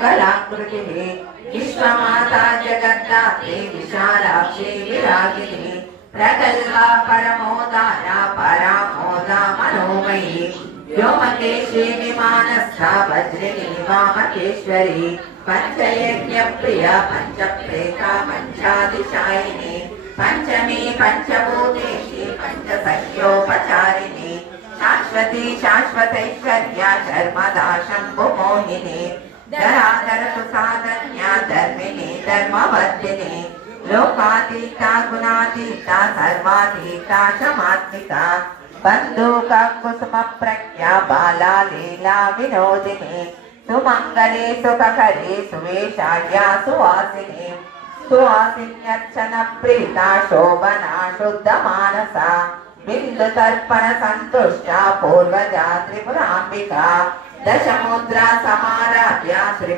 మంగళాకృతిः విశ్వమాతా జగద్ధాత్రి విశాలాక్షి విరాగిని ప్రగల్భా పరమోదార పరామోదా మనోమయీ వ్యోమకేశీ విమానస్థ వజ్రిని వామకేశ్వరి పంచయజ్ఞ ప్రియ పంచప్రేత పంచాదిశాయిని పంచमी पंचभूतेशी पंचसख्योपचारिणी शाश्वती शाश्वतैश्वर्या धर्मदा शम्भुमोहिनी धराधर सुसाधन्या धर्मिणी धर्मवर्धिनी लोकातीता गुणातीता सर्वातीता क्षमात्मिका बंधुक कुसुम प्रज्ञा बाला लीला विनोदिनी सुमंगले सुखकरे सुवेशाया सुवासिनी सुहासिन्यर्चन प्रीता शोभना शुद्ध मानसा बिंदु तर्पण संतुष्टा पूर्वजा त्रिपुरांबिका दशमुद्रा समाराध्या श्री